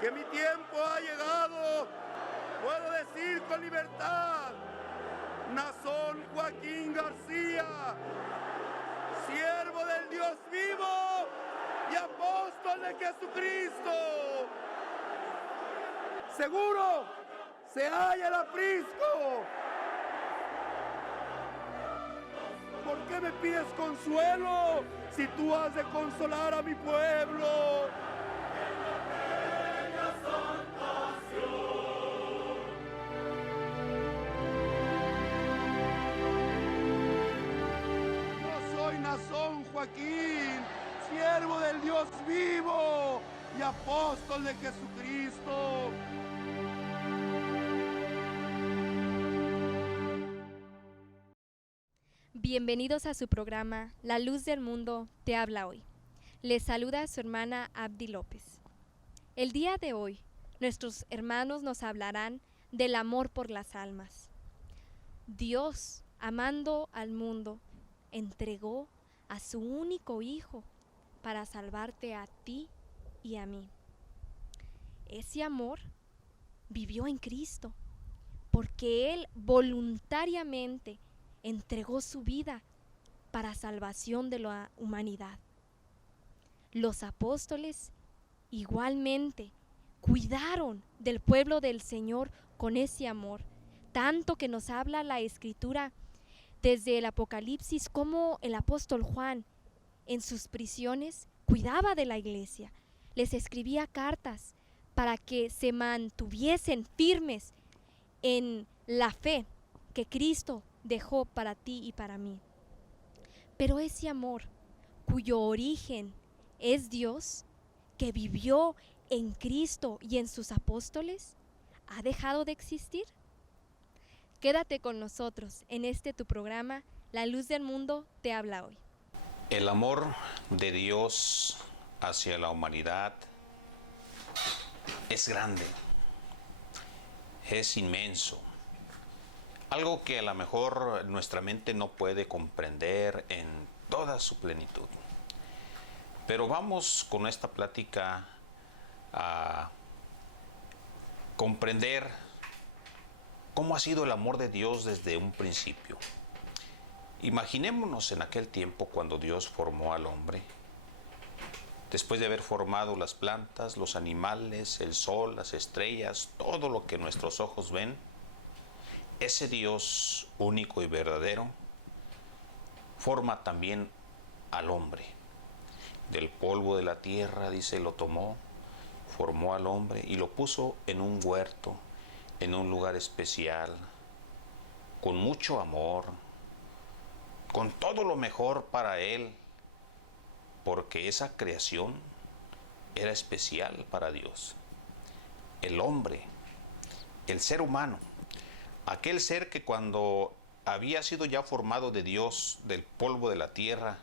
que mi tiempo ha llegado, puedo decir con libertad: Nazón Joaquín García, siervo del Dios vivo y apóstol de Jesucristo. Seguro se halla el aprisco. ¿Por qué me pides consuelo si tú has de consolar a mi pueblo? Yo soy Nazón Joaquín, siervo del Dios vivo y apóstol de Jesucristo. Bienvenidos a su programa La Luz del Mundo te habla hoy. Les saluda su hermana Abdi López. El día de hoy, nuestros hermanos nos hablarán del amor por las almas. Dios, amando al mundo, entregó a su único Hijo para salvarte a ti y a mí. Ese amor vivió en Cristo, porque Él voluntariamente entregó su vida para salvación de la humanidad. Los apóstoles igualmente cuidaron del pueblo del Señor con ese amor, tanto que nos habla la Escritura desde el Apocalipsis como el apóstol Juan en sus prisiones cuidaba de la iglesia, les escribía cartas para que se mantuviesen firmes en la fe que Cristo dejó para ti y para mí. Pero ese amor, cuyo origen es Dios, que vivió en Cristo y en sus apóstoles, ¿ha dejado de existir? Quédate con nosotros en tu programa, La Luz del Mundo te habla hoy. El amor de Dios hacia la humanidad es grande, es inmenso. Algo que a lo mejor nuestra mente no puede comprender en toda su plenitud. Pero vamos con esta plática a comprender cómo ha sido el amor de Dios desde un principio. Imaginémonos en aquel tiempo cuando Dios formó al hombre. Después de haber formado las plantas, los animales, el sol, las estrellas, todo lo que nuestros ojos ven, ese Dios único y verdadero forma también al hombre. Del polvo de la tierra, dice, lo tomó, formó al hombre y lo puso en un huerto, en un lugar especial, con mucho amor, con todo lo mejor para él, porque esa creación era especial para Dios. El hombre, el ser humano, aquel ser que cuando había sido ya formado de Dios, del polvo de la tierra,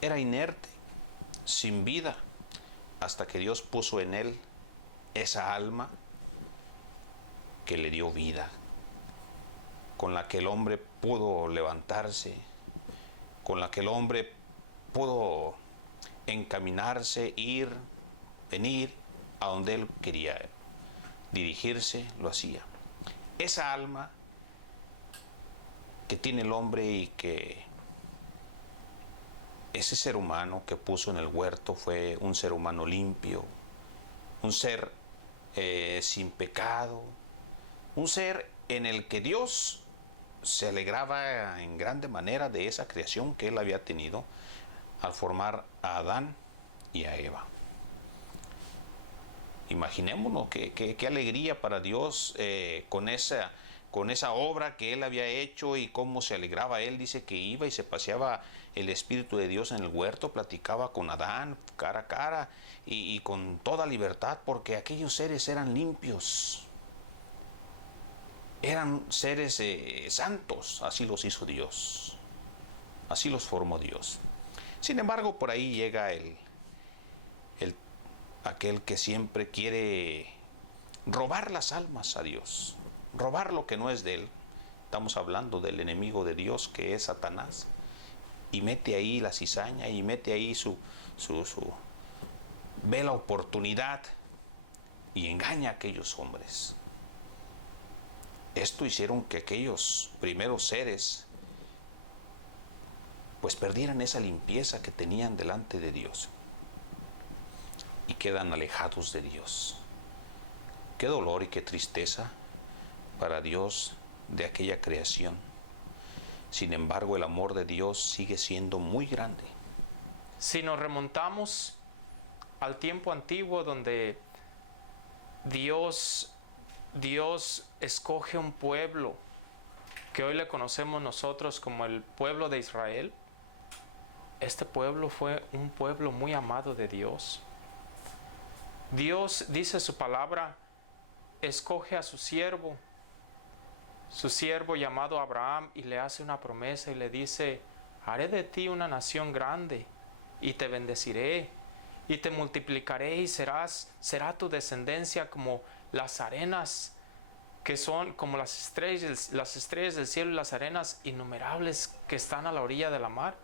era inerte, sin vida, hasta que Dios puso en él esa alma que le dio vida, con la que el hombre pudo levantarse, con la que el hombre pudo encaminarse, ir, venir a donde él quería dirigirse, lo hacía. Esa alma que tiene el hombre y que ese ser humano que puso en el huerto fue un ser humano limpio, un ser sin pecado, un ser en el que Dios se alegraba en grande manera de esa creación que él había tenido al formar a Adán y a Eva. Imaginémonos qué alegría para Dios con esa obra que él había hecho y cómo se alegraba él. Dice que iba y se paseaba el Espíritu de Dios en el huerto, platicaba con Adán cara a cara y con toda libertad, porque aquellos seres eran limpios, eran seres santos. Así los hizo Dios, así los formó Dios. Sin embargo, por ahí llega aquel que siempre quiere robar las almas a Dios, robar lo que no es de él. Estamos hablando del enemigo de Dios, que es Satanás, y mete ahí la cizaña y mete ahí ve la oportunidad y engaña a aquellos hombres. Esto hicieron que aquellos primeros seres pues perdieran esa limpieza que tenían delante de Dios y quedan alejados de Dios. Qué dolor y qué tristeza para Dios de aquella creación. Sin embargo, el amor de Dios sigue siendo muy grande. Si nos remontamos al tiempo antiguo donde Dios escoge un pueblo que hoy le conocemos nosotros como el pueblo de Israel, este pueblo fue un pueblo muy amado de Dios. Dios, dice su palabra, escoge a su siervo llamado Abraham, y le hace una promesa y le dice: haré de ti una nación grande y te bendeciré y te multiplicaré y será tu descendencia como las arenas, que son como las estrellas del cielo, y las arenas innumerables que están a la orilla de la mar.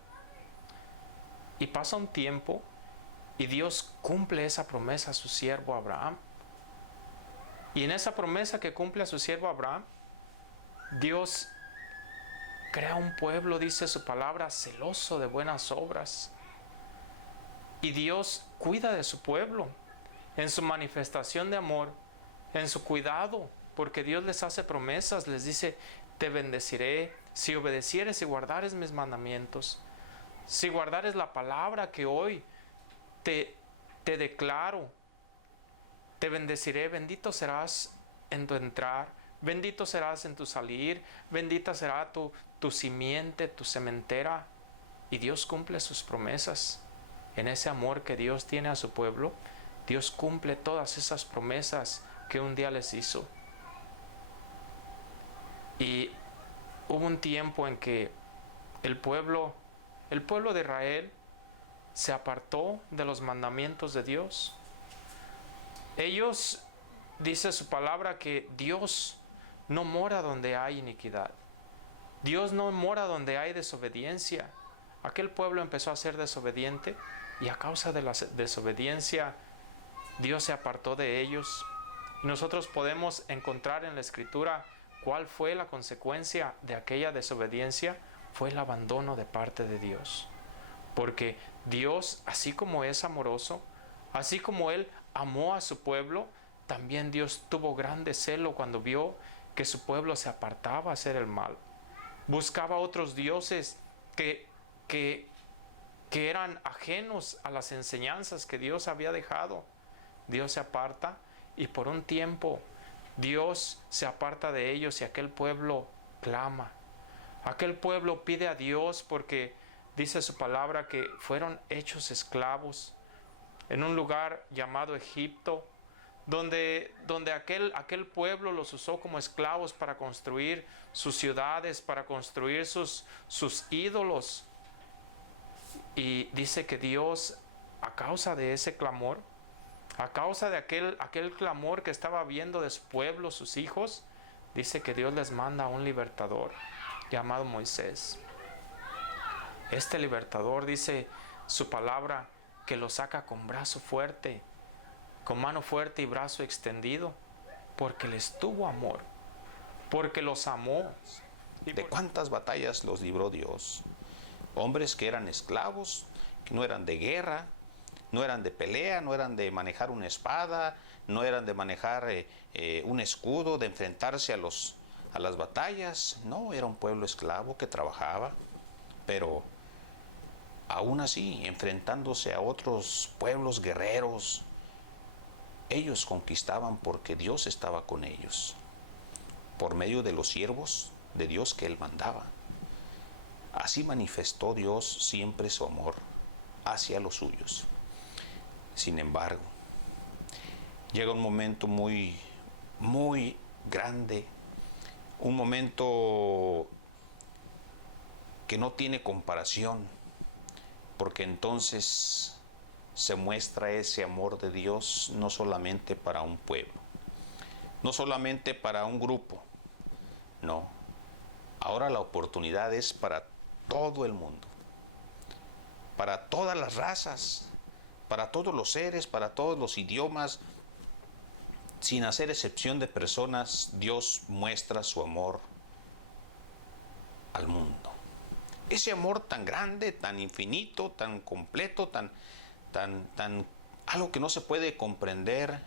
Y pasa un tiempo y Dios cumple esa promesa a su siervo Abraham. Y en esa promesa que cumple a su siervo Abraham, Dios crea un pueblo, dice su palabra, celoso de buenas obras. Y Dios cuida de su pueblo en su manifestación de amor, en su cuidado, porque Dios les hace promesas, les dice: te bendeciré si obedecieres y guardares mis mandamientos, si guardares la palabra que hoy te declaro, te bendeciré, bendito serás en tu entrar, bendito serás en tu salir, bendita será tu simiente, tu sementera. Y Dios cumple sus promesas. En ese amor que Dios tiene a su pueblo, Dios cumple todas esas promesas que un día les hizo. Y hubo un tiempo en que el pueblo de Israel se apartó de los mandamientos de Dios. Ellos, dice su palabra, que Dios no mora donde hay iniquidad. Dios no mora donde hay desobediencia. Aquel pueblo empezó a ser desobediente y a causa de la desobediencia Dios se apartó de ellos. Y nosotros podemos encontrar en la Escritura cuál fue la consecuencia de aquella desobediencia. Fue el abandono de parte de Dios. Porque Dios, así como es amoroso, así como Él amó a su pueblo, también Dios tuvo grande celo cuando vio que su pueblo se apartaba a hacer el mal. Buscaba otros dioses que eran ajenos a las enseñanzas que Dios había dejado. Dios se aparta y por un tiempo Dios se aparta de ellos y aquel pueblo clama. Aquel pueblo pide a Dios porque dice su palabra que fueron hechos esclavos en un lugar llamado Egipto, donde aquel pueblo los usó como esclavos para construir sus ciudades, para construir sus ídolos. Y dice que Dios, a causa de ese clamor, a causa de aquel clamor que estaba viendo de su pueblo, sus hijos, dice que Dios les manda a un libertador llamado Moisés. Este libertador, dice su palabra, que lo saca con brazo fuerte, con mano fuerte y brazo extendido, porque les tuvo amor, porque los amó. ¿De cuántas batallas los libró Dios? Hombres que eran esclavos, que no eran de guerra, no eran de pelea, no eran de manejar una espada, no eran de manejar un escudo, de enfrentarse a las batallas. No, era un pueblo esclavo que trabajaba, pero aún así, enfrentándose a otros pueblos guerreros, ellos conquistaban porque Dios estaba con ellos, por medio de los siervos de Dios que Él mandaba. Así manifestó Dios siempre su amor hacia los suyos. Sin embargo, llega un momento muy, muy grande, un momento que no tiene comparación, porque entonces se muestra ese amor de Dios no solamente para un pueblo, no solamente para un grupo, no. Ahora la oportunidad es para todo el mundo, para todas las razas, para todos los seres, para todos los idiomas, sin hacer excepción de personas, Dios muestra su amor al mundo. Ese amor tan grande, tan infinito, tan completo, tan algo que no se puede comprender,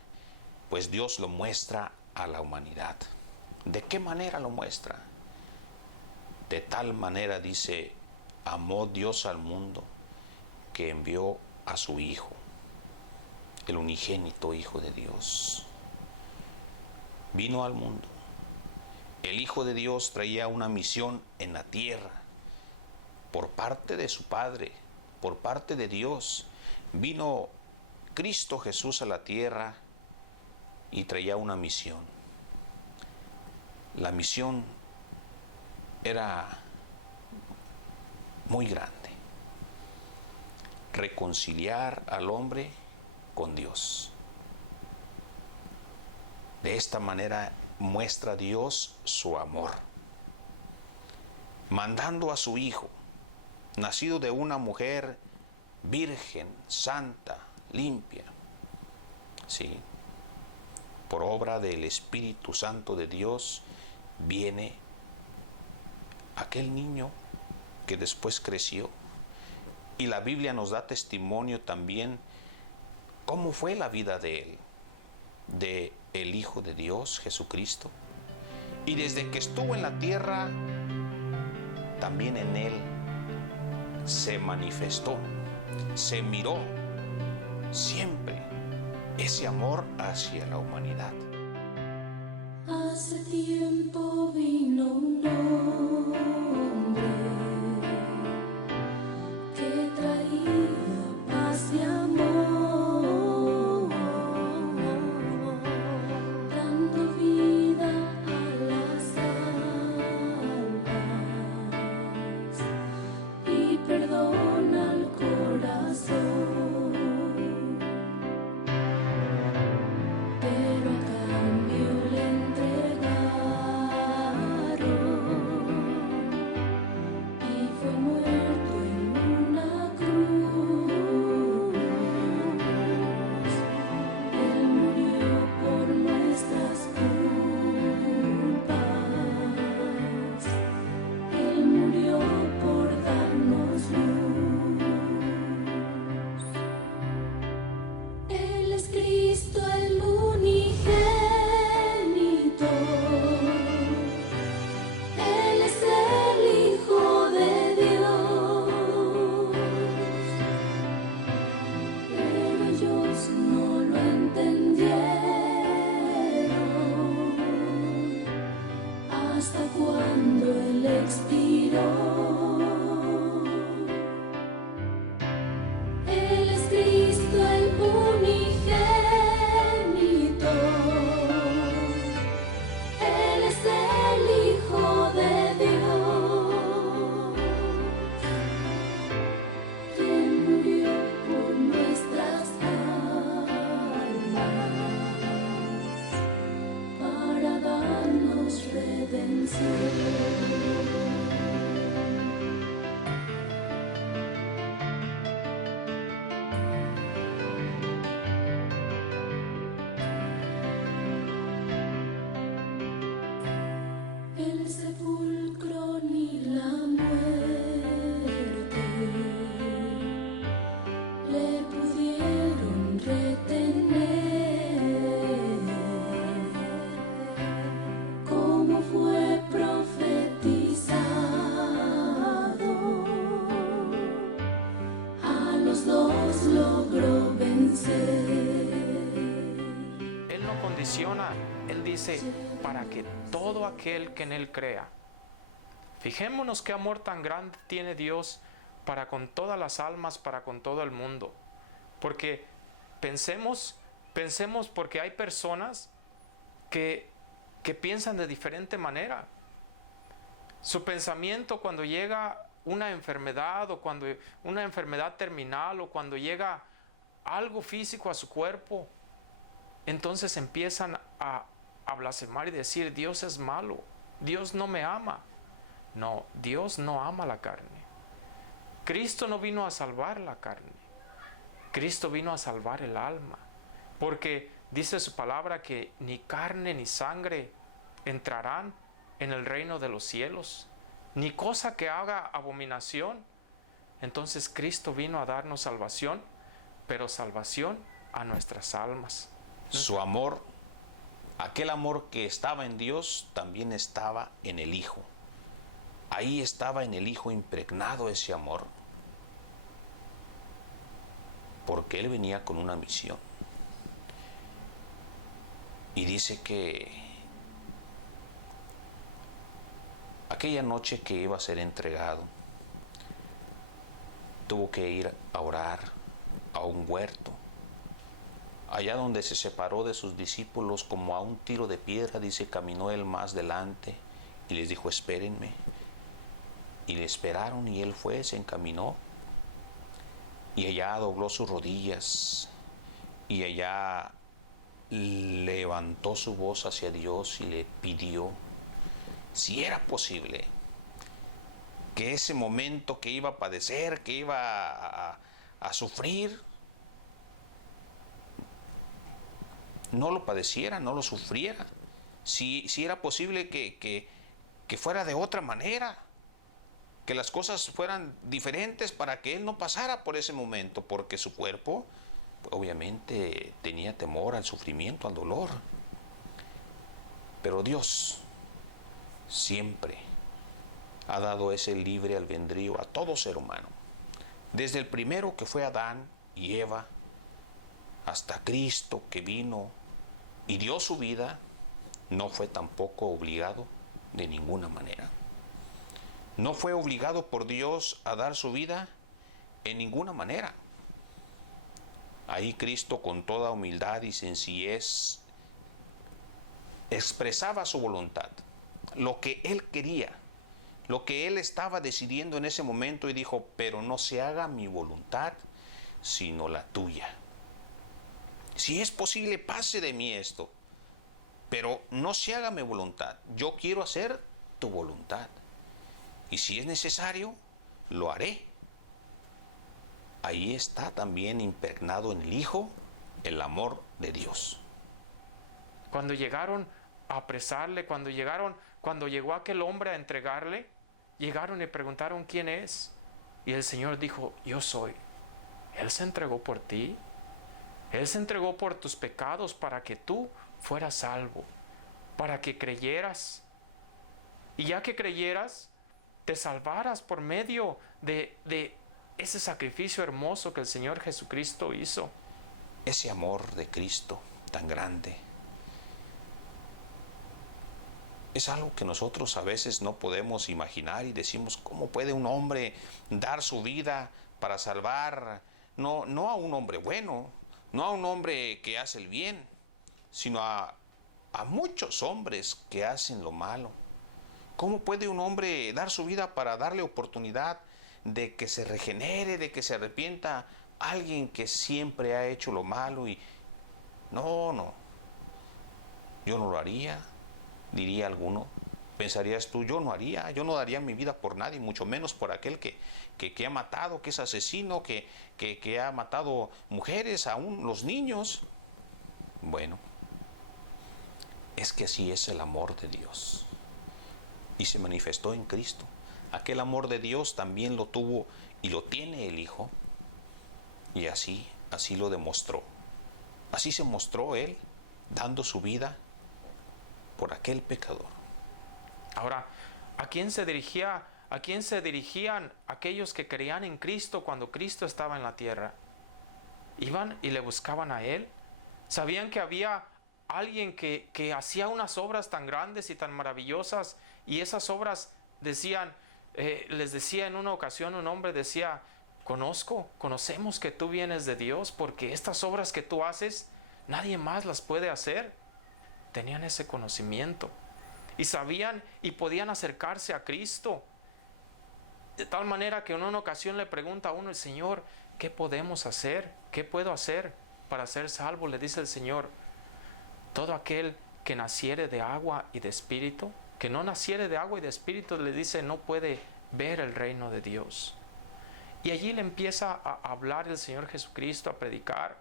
pues Dios lo muestra a la humanidad. ¿De qué manera lo muestra? De tal manera, dice, amó Dios al mundo que envió a su Hijo, el unigénito Hijo de Dios. Vino al mundo. El Hijo de Dios traía una misión en la tierra por parte de su Padre, por parte de Dios. Vino Cristo Jesús a la tierra y traía una misión. La misión era muy grande: reconciliar al hombre con Dios. De esta manera muestra Dios su amor, mandando a su Hijo, nacido de una mujer virgen, santa, limpia, ¿sí? Por obra del Espíritu Santo de Dios viene aquel niño que después creció. Y la Biblia nos da testimonio también cómo fue la vida de él, de el Hijo de Dios, Jesucristo. Y desde que estuvo en la tierra, también en él se manifestó, se miró siempre ese amor hacia la humanidad. Hace tiempo vino un hombre que traía paz y amor, dando vida a las almas y perdón al corazón. Pero a cambio le entregaron y fue muerto en una cruz. Él murió por nuestras culpas. Él murió por darnos luz. Él es Cristo el unigénito. Él es el Hijo de Dios. Pero ellos no lo entendieron hasta cuando Él expiró. Él es Cristo el unigénito. Él es el Hijo de Dios, quien murió por nuestras almas para darnos redención. El sepulcro ni la muerte le pudieron retener, como fue profetizado. A los dos logró vencer. Él no condiciona, Él dice, para que todo aquel que en Él crea. Fijémonos qué amor tan grande tiene Dios para con todas las almas, para con todo el mundo. Porque pensemos porque hay personas que piensan de diferente manera. Su pensamiento cuando llega una enfermedad, o cuando una enfermedad terminal, o cuando llega algo físico a su cuerpo, entonces empiezan a blasfemar y decir: Dios es malo, Dios no me ama. No, Dios no ama la carne. Cristo no vino a salvar la carne. Cristo vino a salvar el alma, porque dice su palabra que ni carne ni sangre entrarán en el reino de los cielos, ni cosa que haga abominación. Entonces Cristo vino a darnos salvación, pero salvación a nuestras almas. Su amor, aquel amor que estaba en Dios, también estaba en el Hijo. Ahí estaba en el Hijo impregnado ese amor, porque Él venía con una misión. Y dice que aquella noche que iba a ser entregado, tuvo que ir a orar a un huerto, allá donde se separó de sus discípulos como a un tiro de piedra. Dice, caminó Él más delante y les dijo, espérenme. Y le esperaron y Él fue, se encaminó, y allá dobló sus rodillas, y allá levantó su voz hacia Dios y le pidió si era posible que ese momento que iba a padecer, que iba a sufrir, no lo padeciera, no lo sufriera. Si era posible que fuera de otra manera, que las cosas fueran diferentes para que Él no pasara por ese momento, porque su cuerpo obviamente tenía temor al sufrimiento, al dolor. Pero Dios siempre ha dado ese libre albedrío a todo ser humano. Desde el primero, que fue Adán y Eva, hasta Cristo, que vino y dio su vida, no fue tampoco obligado de ninguna manera. No fue obligado por Dios a dar su vida en ninguna manera. Ahí Cristo, con toda humildad y sencillez, expresaba su voluntad, lo que Él quería, lo que Él estaba decidiendo en ese momento, y dijo, pero no se haga mi voluntad, sino la tuya. Si es posible, pase de mí esto, pero no se haga mi voluntad. Yo quiero hacer tu voluntad. Y si es necesario, lo haré. Ahí está también impregnado en el Hijo el amor de Dios. Cuando llegaron a apresarle, cuando llegó aquel hombre a entregarle, llegaron y preguntaron quién es. Y el Señor dijo, yo soy. Él se entregó por ti. Él se entregó por tus pecados para que tú fueras salvo, para que creyeras. Y ya que creyeras, te salvaras por medio de ese sacrificio hermoso que el Señor Jesucristo hizo. Ese amor de Cristo tan grande es algo que nosotros a veces no podemos imaginar, y decimos, ¿cómo puede un hombre dar su vida para salvar, no a un hombre bueno, no a un hombre que hace el bien, sino a muchos hombres que hacen lo malo? ¿Cómo puede un hombre dar su vida para darle oportunidad de que se regenere, de que se arrepienta a alguien que siempre ha hecho lo malo? Y no, yo no lo haría, diría alguno. Pensarías tú, yo no daría mi vida por nadie, mucho menos por aquel que ha matado, que es asesino, que ha matado mujeres, aún los niños. Bueno, es que así es el amor de Dios. Y se manifestó en Cristo. Aquel amor de Dios también lo tuvo y lo tiene el Hijo. Y así lo demostró. Así se mostró Él, dando su vida por aquel pecador. Ahora, ¿a quién se dirigían aquellos que creían en Cristo cuando Cristo estaba en la tierra? Iban y le buscaban a Él. Sabían que había alguien que hacía unas obras tan grandes y tan maravillosas, y esas obras les decía en una ocasión un hombre, decía, conocemos que tú vienes de Dios, porque estas obras que tú haces, nadie más las puede hacer. Tenían ese conocimiento y sabían y podían acercarse a Cristo, de tal manera que en una ocasión le pregunta a uno el Señor, ¿qué podemos hacer? ¿Qué puedo hacer para ser salvo? Le dice el Señor, todo aquel que naciere de agua y de espíritu, que no naciere de agua y de espíritu, le dice, no puede ver el reino de Dios. Y allí le empieza a hablar el Señor Jesucristo, a predicar,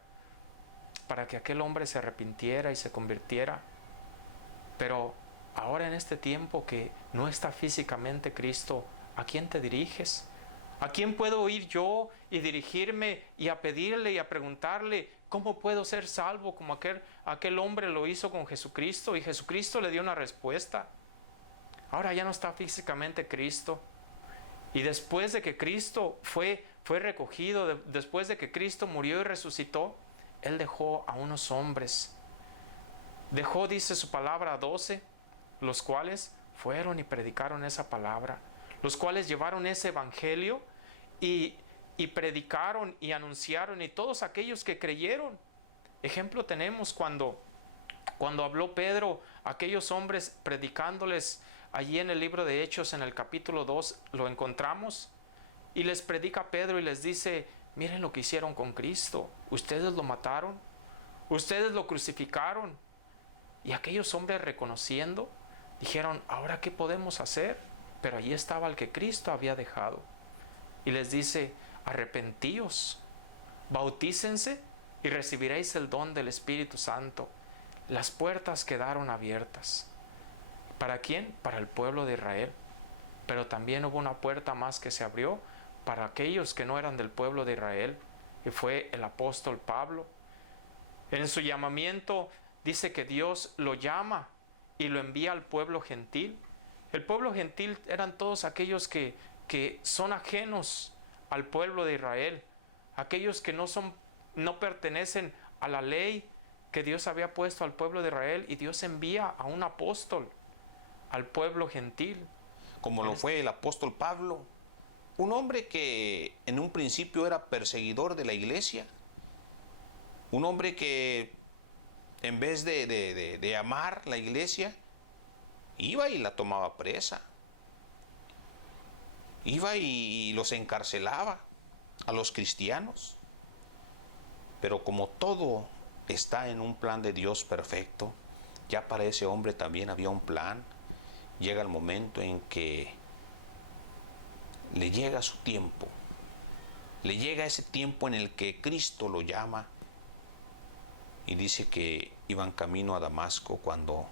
para que aquel hombre se arrepintiera y se convirtiera. Pero ahora en este tiempo que no está físicamente Cristo, ¿a quién te diriges? ¿A quién puedo ir yo y dirigirme y a pedirle y a preguntarle cómo puedo ser salvo como aquel hombre lo hizo con Jesucristo? Y Jesucristo le dio una respuesta. Ahora ya no está físicamente Cristo. Y después de que Cristo fue recogido, después de que Cristo murió y resucitó, Él dejó a unos hombres. Dejó, dice su palabra, a 12, los cuales fueron y predicaron esa palabra, los cuales llevaron ese evangelio y predicaron y anunciaron, y todos aquellos que creyeron. Ejemplo tenemos cuando habló Pedro a aquellos hombres predicándoles. Allí en el libro de Hechos, en el capítulo 2, lo encontramos. Y les predica Pedro y les dice: miren lo que hicieron con Cristo. Ustedes lo mataron. Ustedes lo crucificaron. Y aquellos hombres, reconociendo, dijeron: ¿ahora qué podemos hacer? Pero allí estaba el que Cristo había dejado. Y les dice: arrepentíos, bautícense y recibiréis el don del Espíritu Santo. Las puertas quedaron abiertas. ¿Para quién? Para el pueblo de Israel. Pero también hubo una puerta más que se abrió para aquellos que no eran del pueblo de Israel, y fue el apóstol Pablo. En su llamamiento dice que Dios lo llama y lo envía al pueblo gentil. El pueblo gentil eran todos aquellos que son ajenos al pueblo de Israel, aquellos que no pertenecen a la ley que Dios había puesto al pueblo de Israel, y Dios envía a un apóstol al pueblo gentil. Como lo fue el apóstol Pablo, un hombre que en un principio era perseguidor de la iglesia, un hombre que en vez de amar la iglesia, iba y la tomaba presa, iba y los encarcelaba a los cristianos. Pero como todo está en un plan de Dios perfecto, ya para ese hombre también había un plan. Llega el momento en que le llega su tiempo, le llega ese tiempo en el que Cristo lo llama, y dice que iban camino a Damasco cuando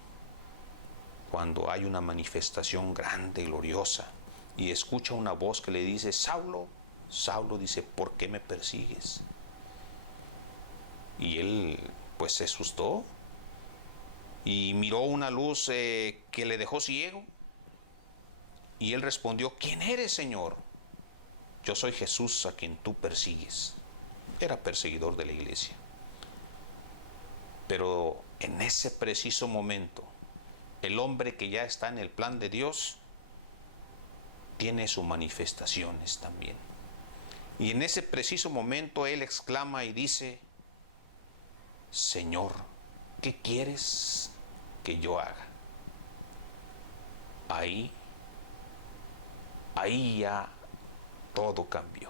hay una manifestación grande, gloriosa, y escucha una voz que le dice: Saulo, Saulo, dice, ¿por qué me persigues? Y él pues se asustó y miró una luz que le dejó ciego. Y él respondió: ¿quién eres, Señor? Yo soy Jesús a quien tú persigues. Era perseguidor de la iglesia. Pero en ese preciso momento, el hombre que ya está en el plan de Dios tiene sus manifestaciones también. Y en ese preciso momento él exclama y dice: Señor, ¿qué quieres que yo haga? Ahí ya todo cambió.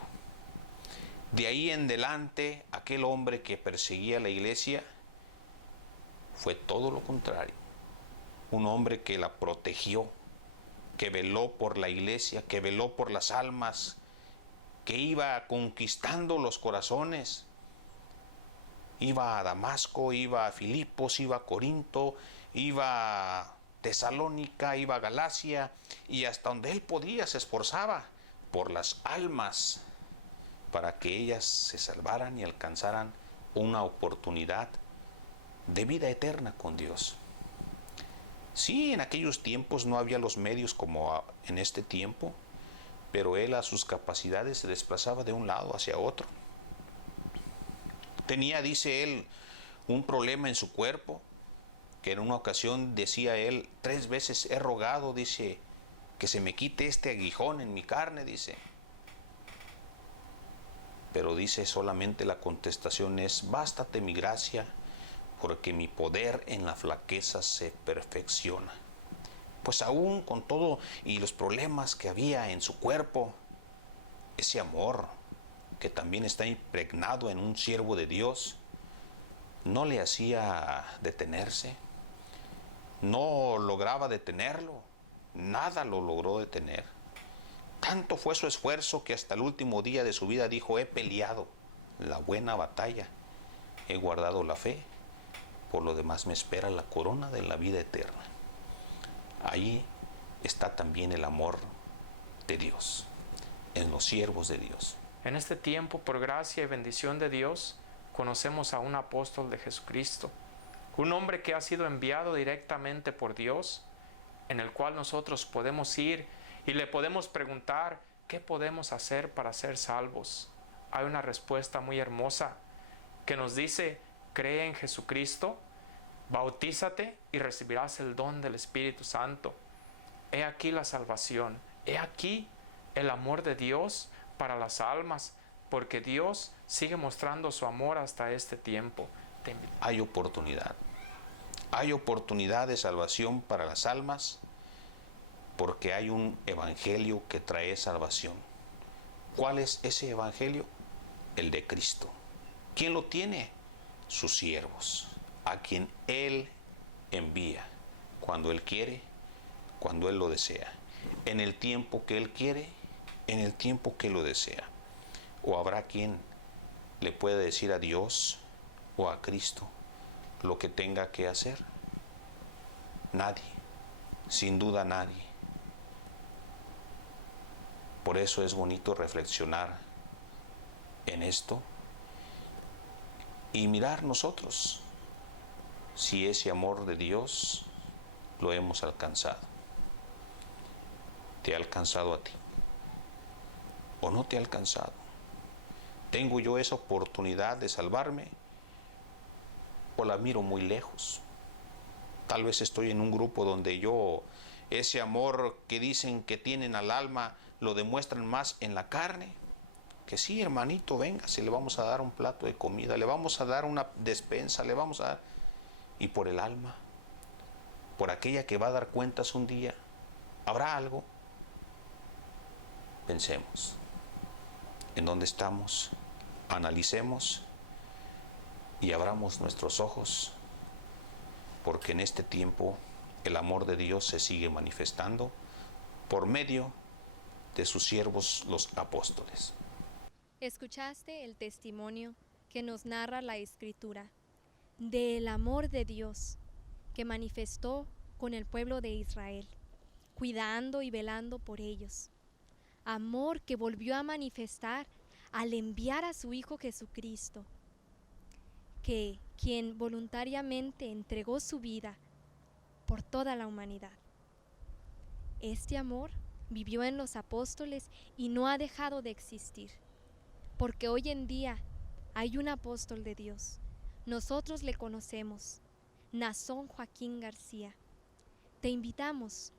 De ahí en adelante, aquel hombre que perseguía la iglesia fue todo lo contrario. Un hombre que la protegió, que veló por la iglesia, que veló por las almas, que iba conquistando los corazones. Iba a Damasco, iba a Filipos, iba a Corinto, iba a Tesalónica, iba a Galacia, y hasta donde él podía se esforzaba por las almas para que ellas se salvaran y alcanzaran una oportunidad de vida eterna con Dios. Sí, en aquellos tiempos no había los medios como en este tiempo, pero él a sus capacidades se desplazaba de un lado hacia otro. Tenía, dice él, un problema en su cuerpo, que en una ocasión decía él: 3 veces he rogado, dice, que se me quite este aguijón en mi carne, dice. Pero dice, solamente la contestación es: bástate mi gracia, porque mi poder en la flaqueza se perfecciona. Pues aún con todo y los problemas que había en su cuerpo, ese amor que también está impregnado en un siervo de Dios no le hacía detenerse, no lograba detenerlo, nada lo logró detener. Tanto fue su esfuerzo que hasta el último día de su vida dijo: he peleado la buena batalla, he guardado la fe, por lo demás me espera la corona de la vida eterna. Ahí está también el amor de Dios, en los siervos de Dios. En este tiempo, por gracia y bendición de Dios, conocemos a un apóstol de Jesucristo, un hombre que ha sido enviado directamente por Dios, en el cual nosotros podemos ir y le podemos preguntar: ¿qué podemos hacer para ser salvos? Hay una respuesta muy hermosa que nos dice: cree en Jesucristo, bautízate y recibirás el don del Espíritu Santo. He aquí la salvación, he aquí el amor de Dios para las almas, porque Dios sigue mostrando su amor hasta este tiempo. Hay oportunidad de salvación para las almas, porque hay un evangelio que trae salvación. ¿Cuál es ese evangelio? El de Cristo. ¿Quién lo tiene? Sus siervos, a quien Él envía, cuando Él quiere, cuando Él lo desea, en el tiempo que Él quiere, en el tiempo que lo desea. O habrá quien le pueda decir a Dios o a Cristo lo que tenga que hacer. Nadie, sin duda nadie. Por eso es bonito reflexionar en esto y mirar nosotros si ese amor de Dios lo hemos alcanzado. ¿Te ha alcanzado a ti? ¿O no te ha alcanzado? ¿Tengo yo esa oportunidad de salvarme? ¿O la miro muy lejos? Tal vez estoy en un grupo donde yo ese amor que dicen que tienen al alma lo demuestran más en la carne. Que sí, hermanito, venga, si le vamos a dar un plato de comida, le vamos a dar una despensa, le vamos a dar... Y por el alma, por aquella que va a dar cuentas un día, ¿habrá algo? Pensemos en dónde estamos, analicemos y abramos nuestros ojos, porque en este tiempo el amor de Dios se sigue manifestando por medio de sus siervos los apóstoles. Escuchaste el testimonio que nos narra la Escritura del amor de Dios que manifestó con el pueblo de Israel, cuidando y velando por ellos. Amor que volvió a manifestar al enviar a su Hijo Jesucristo, que quien voluntariamente entregó su vida por toda la humanidad. Este amor vivió en los apóstoles y no ha dejado de existir, porque hoy en día hay un apóstol de Dios. Nosotros le conocemos, Nazón Joaquín García. Te invitamos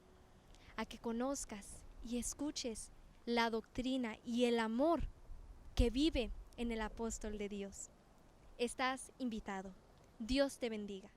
a que conozcas y escuches la doctrina y el amor que vive en el apóstol de Dios. Estás invitado. Dios te bendiga.